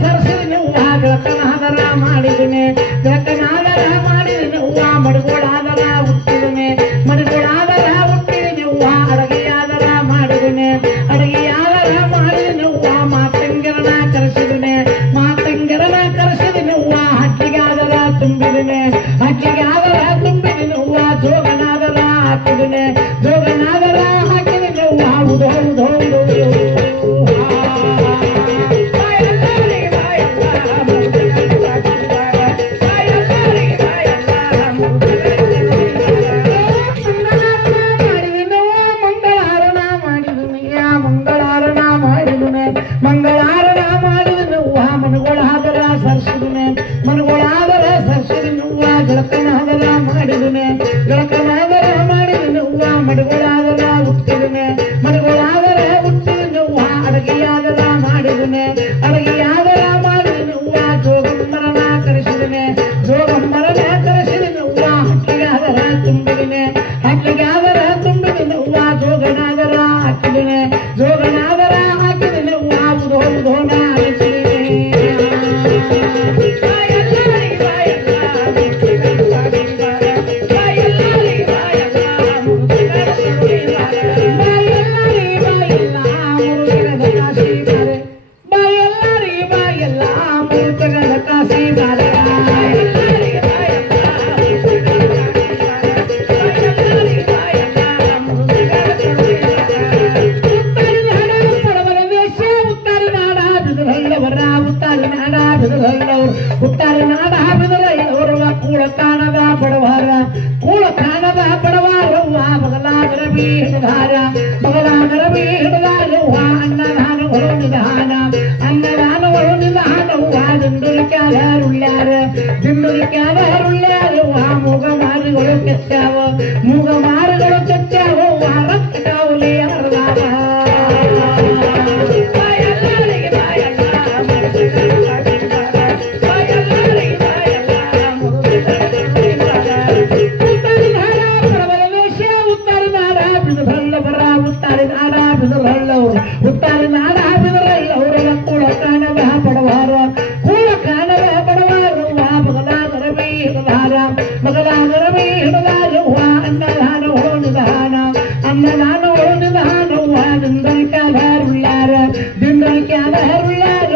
ಸರಸಿದ ಗಳಕನಾದರ ಮಾಡಿದನೆ ಗಳಕನಾದರ ಮಾಡಿದ ಮಡಗೋಳಾದರ ಹುಟ್ಟಿದನೆ ಮಡಗೋಳಾದರ ಹುಟ್ಟಿದ ಅಡಗೆಯಾದರ ಮಾಡಿದನೆ ಅಡಗೆಯಾದರ ಮಾಡಿದ ಮಾತಂಗಿರನ ಕರೆಸಿದನೆ ಮಾತಂಗಿರನ ಕರೆಸಿದ ಹಕ್ಕಿಗಾದರ ತುಂಬಿದನೆ ಹಕ್ಕಿಗಾದರ ತುಂಬಿದ ಜೋಗನಾದರ ಹಾಕಿದನೆ ಜೋಗನಾದರ ಹಾಕಿದ ಹೌದು ಹೌದು ಹೌದು ಮಂಗಳಾರಣ ಮಾಡಿದ ಮನಗೊಳಾದರ ಸರ್ಸಿದನೆ ಮನಗೊಳಾದರ ಸರ್ಸಿದ ಗಳಕನಾದರ ಮಾಡಿದನೆ ಗಳಕನಾದರ ಮಾಡಿದ ಮಡಗೊಳಾದರ ಹುಟ್ಟಿದನೆ ಮಡಗೊಳಾದರ ಹುಟ್ಟಿದ ಅಡಗೆಯಾದರ ಮಾಡಿದನೆ ಅಡಗೆಯಾದರ ಮಾಡಿದ ಜೋಗಮ್ಮರನ ಕರೆಸಿದನೆ ಜೋಗಮ್ಮರನ ಕರೆಸಿದ ಹಕ್ಕಿಗಾದರ ತುಂಬಿದನೆ ಹಕ್ಕಿಗಾದರ ತುಂಬಿದ ಜೋಗನಾದರ ಹಾಕಿದನೆ ಜೋಗನಾದರ ಹಾಕಿದನೆ ಧೋನ ಉತ್ತಾರೆ ನಾಡ ಬಿದರವರು ಕೂಳ ಕಾಣದ ಬಡವಾರ ಕೂಳ ಕಾಣದ ಬಡವಾರ ಬದಲಾದರ ಬೀಡದಾರ ಬದಲಾದರ ಬೀಡದಾರ ಅನ್ನದಾನಗಳು ನಿಧಾನ ಅನ್ನದಾನಗಳು ನಿಧಾನವ್ವ ದಿಂಡುಲಿಕ್ಯಾರುಳ್ಳ್ಯಾರ ದಿಂಡುಲಿಕ್ಯಾರುಳ್ಳ್ಯಾರ ಮೂಗ ಮಾರುಗಳು ಕೆಚ್ಚಾವ ಮೂಗ ಮಾರುಗಳು ಕೆಚ್ಚಾವ ರಕ್ತಕಾವಲಿ ಅರ್ದಾವ ಉತ್ತಾರೆ ನಾಡ ಬಿದರಲ್ಲವರ ಕೂಳ ಕಾಣದ ಬಡವಾರ ಕೂಳ ಕಾಣದ ಬಡವಾರ ಬದಲಾದರ ಬೀಡದಾರ ಬದಲಾದರ ಬೀಡದಾರ ಅನ್ನದಾನ ನಿಧಾನ ಅನ್ನದಾನ ನಿಧಾನವ್ವ ದಿಂದಲಿಕ್ಯಾರುಳ್ಳ್ಯಾರ ದಿಂದಲಿಕ್ಯಾರುಳ್ಳ್ಯಾರ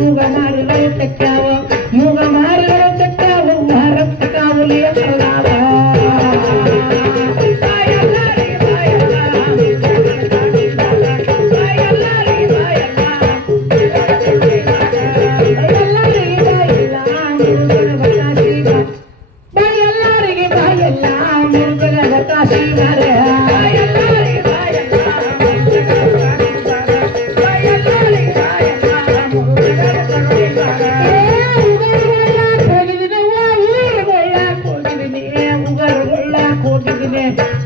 ಮೂಗ ಮಾರುಗಳು ತೆಕ್ಕಾವ ಮೂಗ ಮಾರುಗಳು ತೆಕ್ಕಾವ ರಕ್ತ ಕಾವಲಿ ಅರ್ದಾವ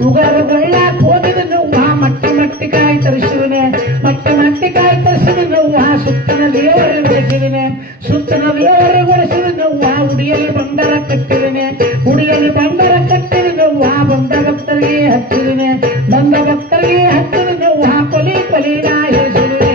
ಉಗರುಗೊಳ್ಳಾಕ ಹೋಗಿದನು ಮಟ್ಟಿ ಮಟ್ಟಿಕಾಯಿ ತರಿಸಿದನೆ ಮಟ್ಟಿ ಮಟ್ಟಿಕಾಯಿ ತರಿಸಿದನು ಸುತ್ತನ ದೇವರು ಗೊಳಿಸಿದನೆ ಸುತ್ತನ ದೇವರು ಗೊಳಿಸಿದನು ಉಡಿಯಲ್ಲಿ ಬಂಡರ ಕಟ್ಟಿದನೆ ಉಡಿಯಲ್ಲಿ ಬಂಡರ ಕಟ್ಟಿದನು ಬಂದ ಭಕ್ತರಿಗೆ ಹಚ್ಚಿದನೆ ಬಂದ ಭಕ್ತರಿಗೆ ಹಚ್ಚಿದನು ಕೊಲಿ ಕೊಲಿನ ಹೇಳಿಸಿದನೆ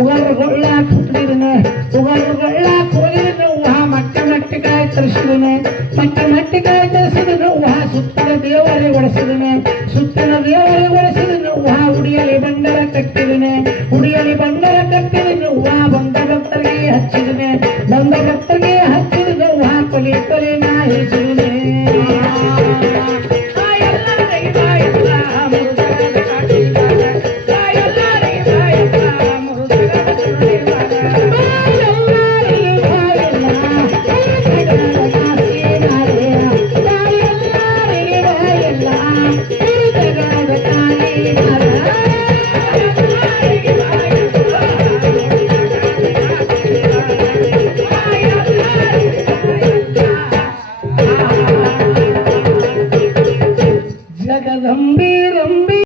ಉಗರುಗೊಳ್ಳಾಕ ಹುಟ್ಟಿದನೆ ಉಗರುಗೊಳ್ಳಾಕ ಹೋಗಿದನು ಮಟ್ಟಿ ಮಟ್ಟಿಕಾಯಿ ತರಿಸಿದನೆ ಮಟ್ಟಿ ಮಟ್ಟಿಕಾಯಿ ತರಿಸಿದನು ಸುತ್ತನ ದೇವರಿಗೆ ಒಡಿಸಿದನೆ ಸುತ್ತನ ದೇವರಿಗೆ ಒಡಿಸಿದನು ಉಡಿಯಲ್ಲಿ ಬಂಡರ ಕಟ್ಟಿದನೆ ಉಡಿಯಲ್ಲಿ ಬಂಡರ ಕಟ್ಟಿದನು ಬಂದ ಭಕ್ತರಿಗೆ ಹಚ್ಚಿದನೆ ಬಂದ ಭಕ್ತರಿಗೆ ಹಚ್ಚಿದನು ಕೊಲಿ ಕೊಲಿನ ಹೇಳಿಸಿದನೆ